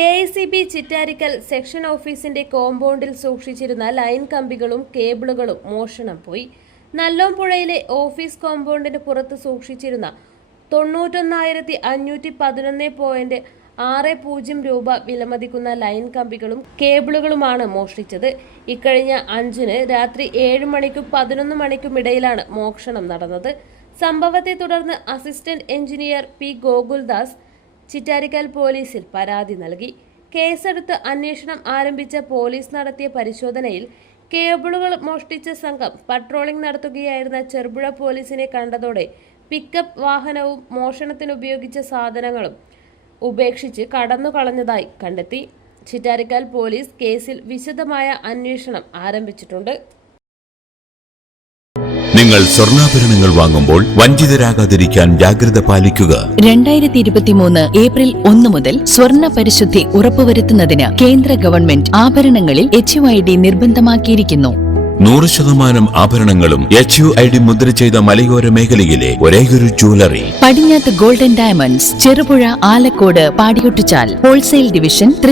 KICB Chittarikkal section ഓഫീസിന്റെ കോമ്പൗണ്ടിൽ സൂക്ഷിച്ചിരുന്ന ലൈൻ കമ്പികളും കേബിളുകളും മോഷണം പോയി. നല്ലോംപുഴയിലെ ഓഫീസ് കോമ്പൗണ്ടിന് പുറത്ത് സൂക്ഷിച്ചിരുന്ന 91,511.60 രൂപ വിലമതിക്കുന്ന ലൈൻ കമ്പികളും കേബിളുകളുമാണ് മോഷ്ടിച്ചത്. ഇക്കഴിഞ്ഞ 5-ന് രാത്രി 7 മണിക്കും 11 മണിക്കും ഇടയിലാണ് മോഷണം നടന്നത്. സംഭവത്തെ തുടർന്ന് assistant engineer P. Gokuldas Chittarikkal പോലീസിൽ പരാതി നൽകി. കേസെടുത്ത് അന്വേഷണം ആരംഭിച്ച പോലീസ് നടത്തിയ പരിശോധനയിൽ കേബിളുകൾ മോഷ്ടിച്ച സംഘം പട്രോളിംഗ് നടത്തുകയായിരുന്ന ചെറുപുഴ പോലീസിനെ കണ്ടതോടെ പിക്കപ്പ് വാഹനവും മോഷണത്തിനുപയോഗിച്ച സാധനങ്ങളും ഉപേക്ഷിച്ച് കടന്നുകളഞ്ഞതായി കണ്ടെത്തി. ചിറ്റാരിക്കൽ പോലീസ് കേസിൽ വിശദമായ അന്വേഷണം ആരംഭിച്ചിട്ടുണ്ട്. നിങ്ങൾ സ്വർണ്ണാഭരണങ്ങൾ വാങ്ങുമ്പോൾ വഞ്ചിതരാകാതിരിക്കാൻ ജാഗ്രത പാലിക്കുക. 2023 ഏപ്രിൽ 1 മുതൽ സ്വർണ്ണ പരിശുദ്ധി ഉറപ്പുവരുത്തുന്നതിന് കേന്ദ്ര ഗവൺമെന്റ് ആഭരണങ്ങളിൽ HUID നിർബന്ധമാക്കിയിരിക്കുന്നു. 100% ആഭരണങ്ങളും HUID മുദ്ര ചെയ്ത മലയോര മേഖലയിലെ ഒരേയൊരു jewellery Padinjath golden diamonds, Cherupuzha, Alakode, പാടിയൊട്ടിച്ചാൽ ഹോൾസെയിൽ ഡിവിഷൻ, തൃശൂർ.